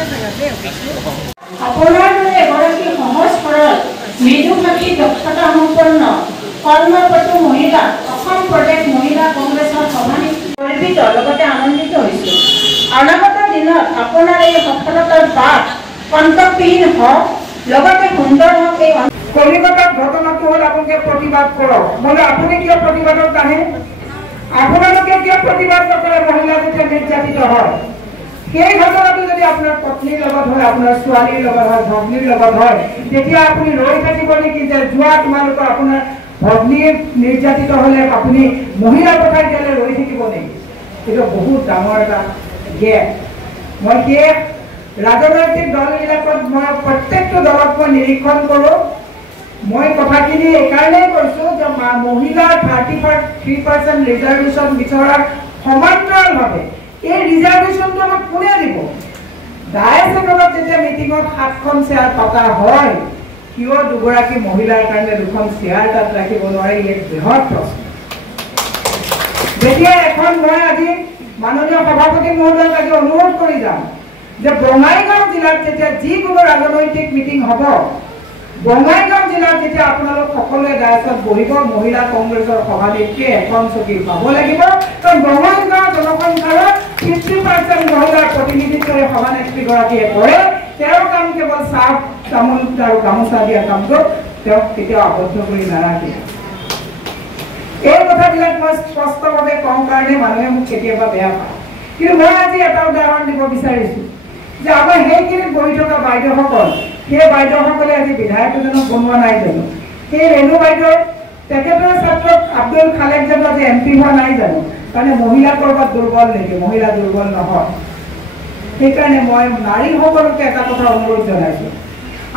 আপোনাৰ দৰে এগৰাকী সহজ সৰল মৃদুভাষী দক্ষতা সম্পন্ন কৰ্মপটু মহিলা অসম প্ৰদেশ মহিলা কংগ্ৰেছৰ সভানেত্ৰী গৰ্বিত লগতে আনন্দিত হৈছোঁ। অনাগত দিনত আপোনাৰ এই সফলতাৰ বাট কণ্টকবিহীন হওক, লগতে সুন্দৰ হওক। এই কলিকতাত ঘটনাটো হ'ল আপোনালোকে প্ৰতিবাদ কৰক। বোলে আপুনি কিয় প্ৰতিবাদত নাহে? আপোনালোকে কিয় প্ৰতিবাদ নকৰে? মহিলা যেতিয়া নিৰ্যাতিত হয়, সেই ঘটনাটো যদি আপোনাৰ পত্নীৰ লগত হয়, আপোনাৰ ছোৱালীৰ লগত হয়, ভগ্নীৰ লগত হয়, তেতিয়া আপুনি ৰৈ থাকিব নেকি যে যোৱা তোমালোকৰ আপোনাৰ ভগ্নী নিৰ্যাতিত হ'লে আপুনি মহিলা পঠাই দিলে ৰৈ থাকিব নেকি? এইটো বহুত ডাঙৰ এটা গেপ। মই সেই ৰাজনৈতিক দলবিলাকত মই প্ৰত্যেকটো দলক মই নিৰীক্ষণ কৰোঁ। মই কথাখিনি এইকাৰণেই কৈছোঁ যে মহিলাৰ 33% ৰিজাৰ্ভেশ্যন বিচৰাৰ সমান্তৰালভাৱে এই ৰিজাৰ্ভেশ্যনটো আমাক কোনে দিব? ডায়েচেকনত যেতিয়া মিটিঙত 7খন চেয়াৰ পতা হয়, কিয় দুগৰাকী মহিলাৰ কাৰণে 2খন চেয়াৰ তাত ৰাখিব নোৱাৰে? ই এক বৃহৎ প্ৰশ্ন। যেতিয়া এখন মই আজি মাননীয় সভাপতি মহোদয়ক আজি অনুৰোধ কৰি যাম যে বঙাইগাঁও জিলাত যেতিয়া যিকোনো ৰাজনৈতিক মিটিং হ'ব, বঙাইগাঁও জিলাত যেতিয়া আপোনালোক সকলোৱে ডায়েচত বহিব, মহিলা কংগ্ৰেছৰ সভানেত্ৰীয়ে এখন চকী পাব লাগিব। কাৰণ বঙাইগাঁও জনসংখ্যাৰ 50% মহিলাৰ প্ৰতিনিধিত্ব সভানেত্ৰীগৰাকীয়ে কৰে। তেওঁৰ কাম কেৱল চাহ তামোল আৰু গামোচা দিয়া কামটো তেওঁক কেতিয়াও আবদ্ধ কৰি নাৰাখে। এই কথাবিলাক মই স্পষ্টভাৱে কওঁ কাৰণে মানুহে মোক কেতিয়াবা বেয়া পায়। কিন্তু মই আজি এটা উদাহৰণ দিব বিচাৰিছোঁ যে আমাৰ সেইখিনিত বহি থকা বাইদেউসকল, সেই বাইদেউসকলে আজি বিধায়ক এজনক বনোৱা নাই জানো? সেই ৰেণু বাইদেউ তেখেতৰ ছাত্ৰ আব্দুল খালেক জানো আজি MP হোৱা নাই জানো? কাৰণে মহিলা ক'ৰবাত দুৰ্বল নেকি? মহিলা দুৰ্বল নহয়। সেইকাৰণে মই নাৰীসকলকে এটা কথা অনুৰোধ জনাইছোঁ।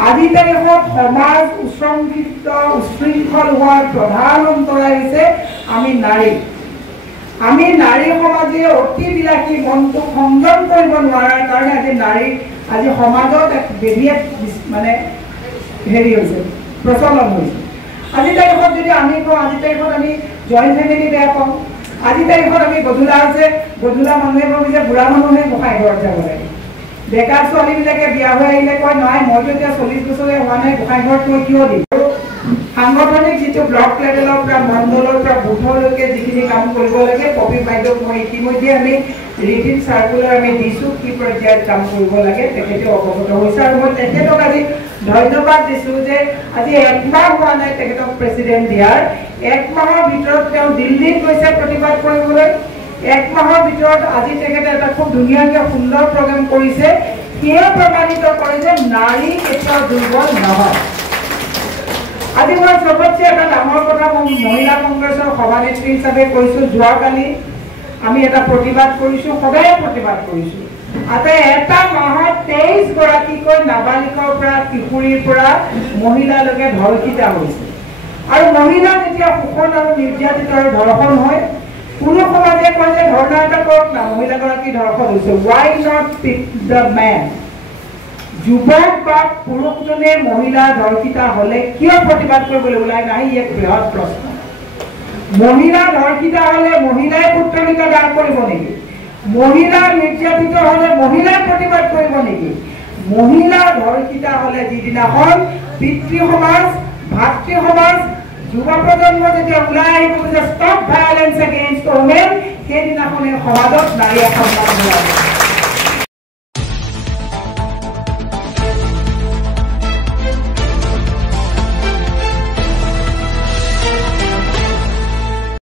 আজি তাৰিখত সমাজ উচ্ছৃঙ্খলিত উচ্ছৃঙ্খল হোৱাৰ প্ৰধান অন্তৰায় হৈছে আমি নাৰী। আমি নাৰী সমাজে অতি বিলাসী মনটোক সংযম কৰিব নোৱাৰাৰ কাৰণে আজি সমাজত এক বেদিয়ে মানে হেৰি হৈছে, প্ৰচলন হৈছে। আজি তাৰিখত যদি আমি কওঁ, আজি তাৰিখত আমি জইণ্ট ফেমিলি বেয়া পাওঁ। আজি তাৰিখত আমি গধূলা আছে, গধূলা মানুহে ভাবি যে বুঢ়া মানুহে গোসাঁই ঘৰত যাব লাগে। ডেকা ছোৱালীবিলাকে বিয়া হৈ আহিলে কয় নহয়, মইতো এতিয়া 40 বছৰে হোৱা নাই, গোসাঁই ঘৰত মই কিয় দিম? সাংগঠনিক যিটো ব্লক লেভেলৰ পৰা মণ্ডলৰ পৰা বুথলৈকে যিখিনি কাম কৰিব লাগে, কবি বাইদেউক মই ইতিমধ্যে আমি ৰিটিন চাৰ্কুলাৰ আমি দিছোঁ, কি পৰ্যায়ত কাম কৰিব লাগে তেখেতে অৱগত হৈছে। আৰু মই তেখেতক আজি ধন্যবাদ দিছোঁ যে আজি 1 মাহ হোৱা নাই তেখেতক প্ৰেচিডেণ্ট দিয়াৰ। 1 মাহৰ ভিতৰত তেওঁ দিল্লীত গৈছে প্ৰতিবাদ কৰিবলৈ। 1 মাহৰ ভিতৰত আজি তেখেতে এটা খুব ধুনীয়াকৈ সুন্দৰ প্ৰগ্ৰেম কৰিছে। সেয়া প্ৰমাণিত কৰে যে নাৰী কেতিয়াও দুৰ্বল নহয়। আজি মই চবতছে এটা ডাঙৰ কথা মই মহিলা কংগ্ৰেছৰ সভানেত্ৰী হিচাপে কৈছোঁ, যোৱাকালি আমি এটা প্ৰতিবাদ কৰিছোঁ, সদায় প্ৰতিবাদ কৰিছোঁ। এটা মাহত 23 গৰাকীকৈ নাবালিকৰ পৰা কিশোৰীৰ পৰা মহিলালৈকে ধৰ্ষিত হৈছে। আৰু মহিলা যেতিয়া শোষণ আৰু নিৰ্যাতিত আৰু ধৰ্ষণ হয়, কোনো সমাজে কয় যে ধৰ্ণা এটা কৰক না, মহিলাগৰাকী ধৰ্ষণ হৈছে, why not pick the men? যুৱক বা পুৰুষজনে মহিলা ধৰ্ষিত হ'লে কিয় প্ৰতিবাদ কৰিবলৈ ওলাই নাহে? ই এক বৃহৎ প্ৰশ্ন। মহিলা ধৰ্ষিত হ'লে মহিলাই পুত্ৰনিকা দান কৰিব নেকি? মহিলা নিৰ্যাতিত হ'লে মহিলাই প্ৰতিবাদ কৰিব নেকি? মহিলা ধৰ্ষিত হ'লে যিদিনাখন পিতৃ সমাজ, ভাতৃ সমাজ, যুৱ প্ৰজন্ম যেতিয়া ওলাই আহিব যে ষ্টপ ভায়োলেন্স এগেইনষ্ট ওমেন, সেইদিনাখনে সমাজত নাৰীয়ে সন্মান হ'ব।